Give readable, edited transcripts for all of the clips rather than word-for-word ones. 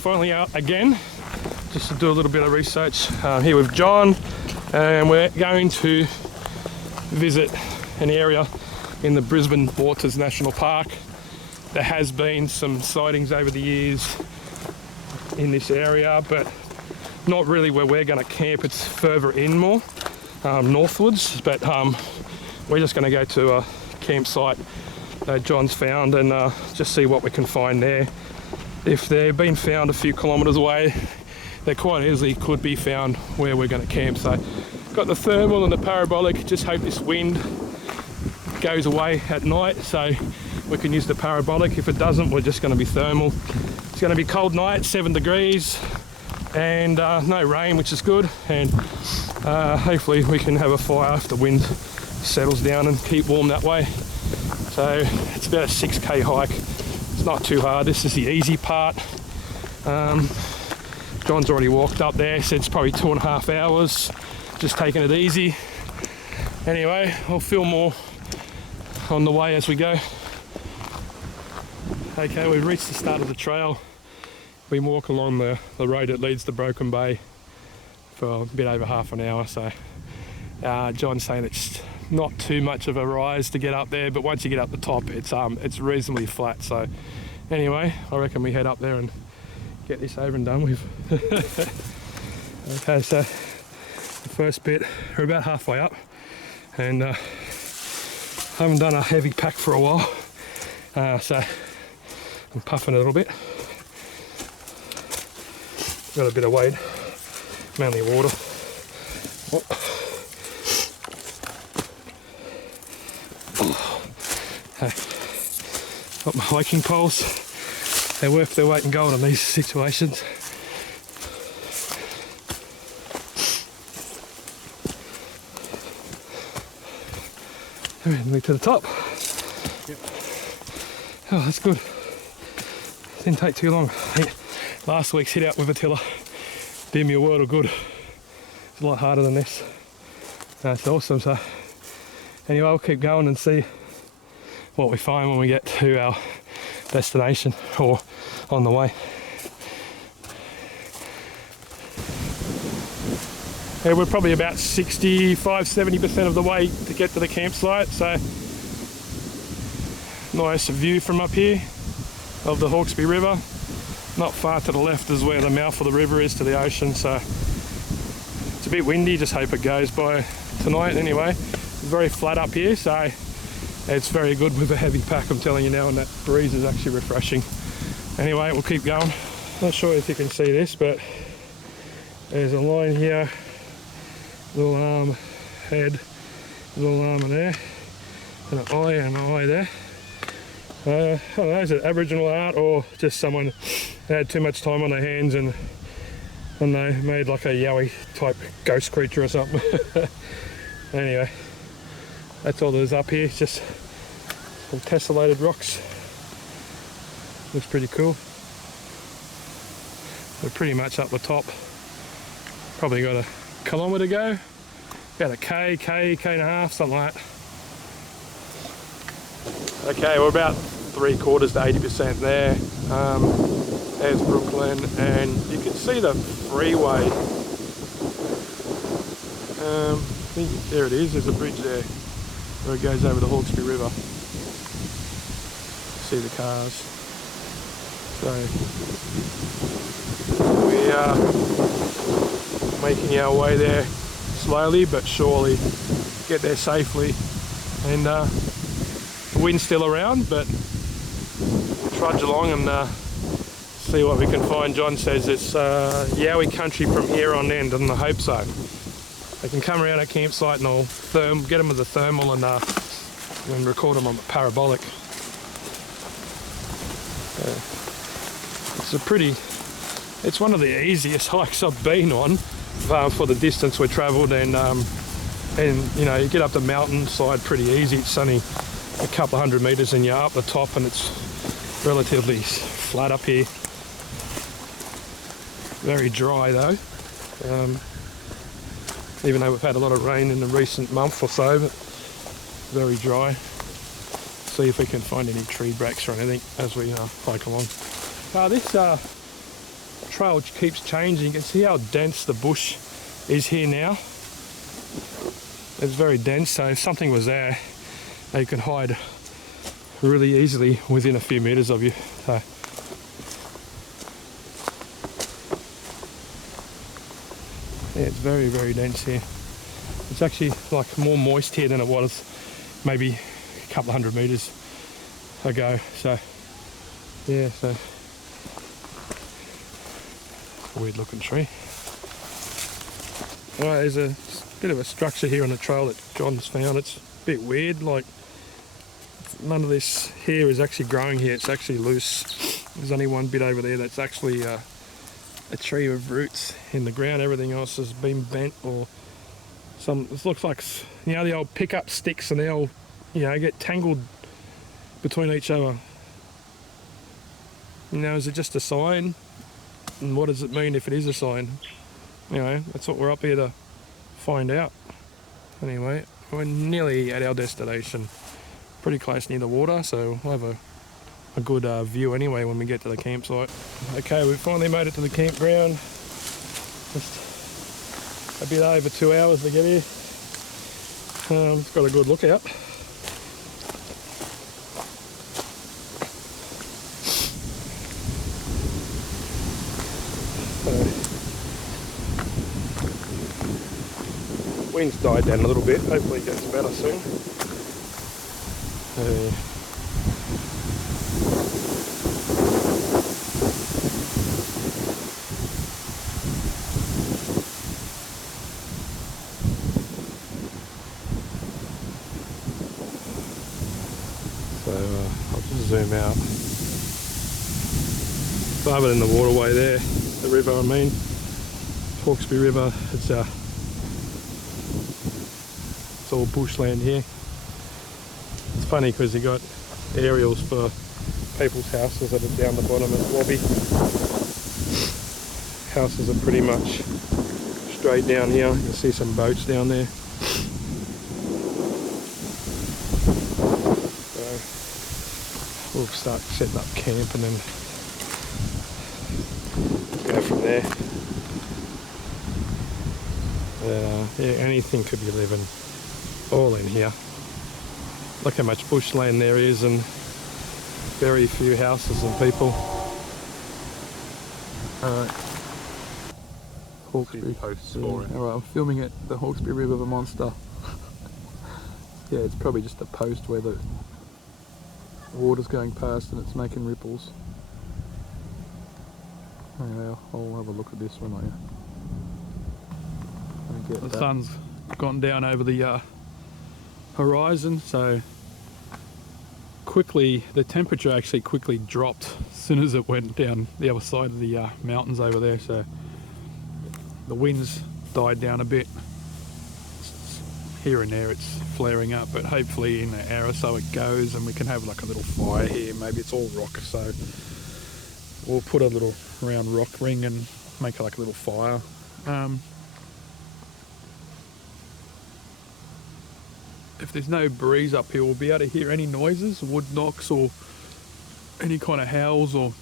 finally out again, just to do a little bit of research. Here with John, and we're going to visit an area in the Brisbane Waters National Park. There has been some sightings over the years in this area, but not really where we're going to camp. It's further in more, northwards, but we're just going to go to a campsite that John's found and just see what we can find there. If they've been found a few kilometres away, they quite easily could be found where we're going to camp. So got the thermal and the parabolic. Just hope this wind goes away at night so we can use the parabolic. If it doesn't, we're just going to be thermal. It's going to be cold night, 7 degrees, and no rain, which is good, and hopefully we can have a fire if the wind settles down and keep warm that way. So it's about a 6k hike. It's not too hard. This is the easy part. John's already walked up there, said it's probably 2.5 hours, just taking it easy. Anyway, I'll film more on the way as we go. Okay, we've reached the start of the trail. We walk along the road that leads to Broken Bay for a bit over half an hour. So John's saying it's not too much of a rise to get up there, but once you get up the top, it's reasonably flat. So anyway, I reckon we head up there and get this over and done with. Okay, so the first bit, we're about halfway up, and haven't done a heavy pack for a while, so I'm puffing a little bit. Got a bit of weight, mainly water. Okay. Got my hiking poles. They're worth their weight in gold in these situations. And we're to the top. Yep. Oh, that's good. Didn't take too long. I think last week's hit out with a tiller did me a world of good. It's a lot harder than this. That's awesome. So anyway, I'll keep going and see what we find when we get to our destination or on the way. Yeah, we're probably about 65–70% of the way to get to the campsite, so nice view from up here of the Hawkesbury River. Not far to the left is where the mouth of the river is to the ocean, so it's a bit windy. Just hope it goes by tonight. Anyway, it's very flat up here, so it's very good with a heavy pack, I'm telling you now, and that breeze is actually refreshing. Anyway, we'll keep going. Not sure if you can see this, but there's a line here, little arm, head, little arm in there, and an eye there. I don't know, is it Aboriginal art or just someone had too much time on their hands and they made like a Yowie type ghost creature or something. Anyway, that's all there's up here. It's just some tessellated rocks. Looks pretty cool. We're pretty much up the top. Probably got a kilometre to go. About a K and a half, something like that. Okay, we're about 3/4 to 80% there. There's Brooklyn, and you can see the freeway. I think there it is. There's a bridge there where it goes over the Hawkesbury River. See the cars. So we are making our way there slowly but surely. Get there safely, and the wind's still around, but we'll trudge along and see what we can find. John says it's Yowie country from here on in, and I hope so. They can come around our campsite and I'll get them with the thermal and record them on the parabolic. It's one of the easiest hikes I've been on for the distance we travelled, and you know, you get up the mountainside pretty easy. It's only a couple of 100 metres and you're up the top, and it's relatively flat up here. Very dry though, even though we've had a lot of rain in the recent month or so, but very dry. See if we can find any tree bracks or anything as we hike along. This trail keeps changing. You can see how dense the bush is here now. It's very dense, so if something was there, they can hide really easily within a few meters of you. So, yeah, it's very, very dense here. It's actually like more moist here than it was maybe a couple of 100 meters ago. So, yeah, so weird looking tree. Alright, there's a bit of a structure here on the trail that John's found. It's a bit weird, like none of this here is actually growing here, it's actually loose. There's only one bit over there that's actually a tree with roots in the ground. Everything else has been bent or some, it looks like, you know, the old pickup sticks, and they all, you know, get tangled between each other. You know, is it just a sign? And what does it mean if it is a sign? You know, that's what we're up here to find out. Anyway, we're nearly at our destination. Pretty close near the water, so we'll have a good view anyway when we get to the campsite. Okay, we've finally made it to the campground. Just a bit over 2 hours to get here. It's got a good lookout. Wind's died down a little bit, hopefully it gets better soon. I'll just zoom out. Farther than the waterway there, the river I mean, Hawkesbury River, it's all bushland here. It's funny because you got aerials for people's houses that are down the bottom of Wobbie. Houses are pretty much straight down here. You can see some boats down there. So we'll start setting up camp and then go from there. Yeah, anything could be living all in here. Look how much bushland there is and very few houses and people. Alright. Hawkesbury posts. Yeah. Alright, I'm filming at the Hawkesbury River, the monster. Yeah, it's probably just a post where the water's going past and it's making ripples. Anyway, I'll have a look at this one later. The sun's gone down over the horizon, so quickly the temperature actually quickly dropped as soon as it went down the other side of the mountains over there, so the winds died down a bit. Here and there it's flaring up, but hopefully in an hour or so it goes and we can have like a little fire here. Maybe it's all rock, so we'll put a little round rock ring and make like a little fire. If there's no breeze up here, we'll be able to hear any noises, wood knocks or any kind of howls, or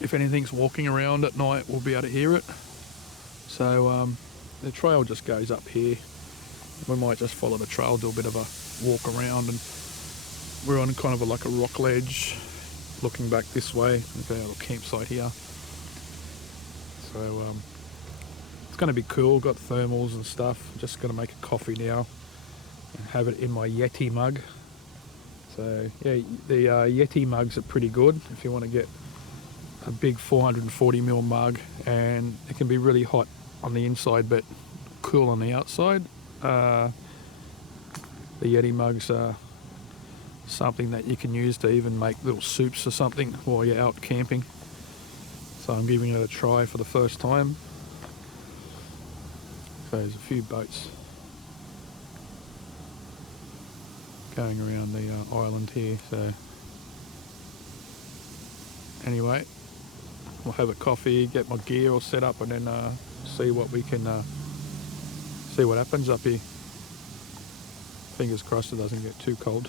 if anything's walking around at night, we'll be able to hear it. So the trail just goes up here. We might just follow the trail, do a bit of a walk around, and we're on kind of like a rock ledge looking back this way. We've got our little campsite here. So it's going to be cool, got thermals and stuff. I'm just going to make a coffee now and have it in my Yeti mug. So yeah, the Yeti mugs are pretty good if you want to get a big 440ml mug, and it can be really hot on the inside but cool on the outside. The Yeti mugs are something that you can use to even make little soups or something while you're out camping. So I'm giving it a try for the first time. So there's a few boats going around the island here. So anyway, we'll have a coffee, get my gear all set up, and then see what we can see what happens up here. Fingers crossed it doesn't get too cold.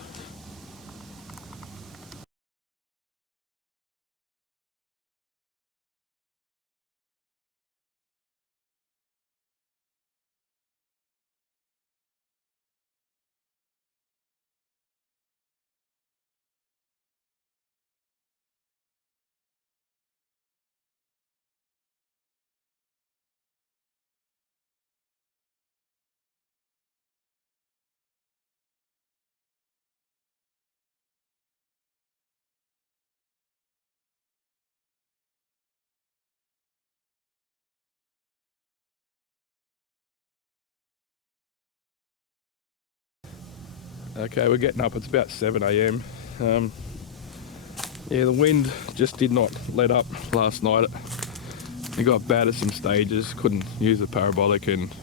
Okay, we're getting up. It's about 7 a.m. Yeah, the wind just did not let up last night. It got bad at some stages, couldn't use the parabolic, and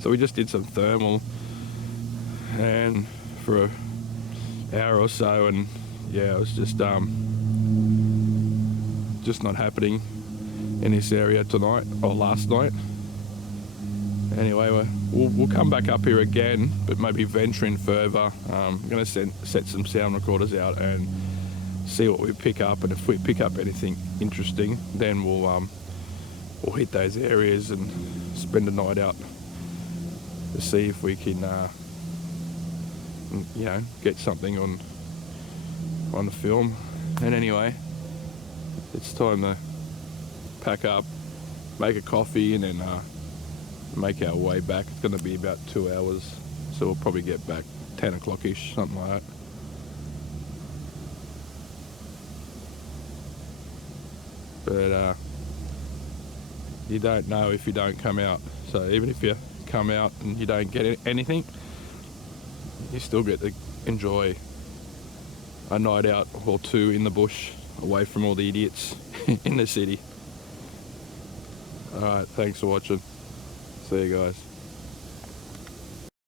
so we just did some thermal and for an hour or so, and yeah, it was just not happening in this area tonight or last night. Anyway, we'll come back up here again, but maybe venturing further. I'm going to set some sound recorders out and see what we pick up, and if we pick up anything interesting, then we'll hit those areas and spend a night out to see if we can, get something on the film. And anyway, it's time to pack up, make a coffee, and then make our way back. It's going to be about 2 hours, so we'll probably get back 10 o'clock-ish, something like that. But you don't know if you don't come out. So even if you come out and you don't get anything, you still get to enjoy a night out or two in the bush, away from all the idiots in the city. Alright, thanks for watching. See you guys.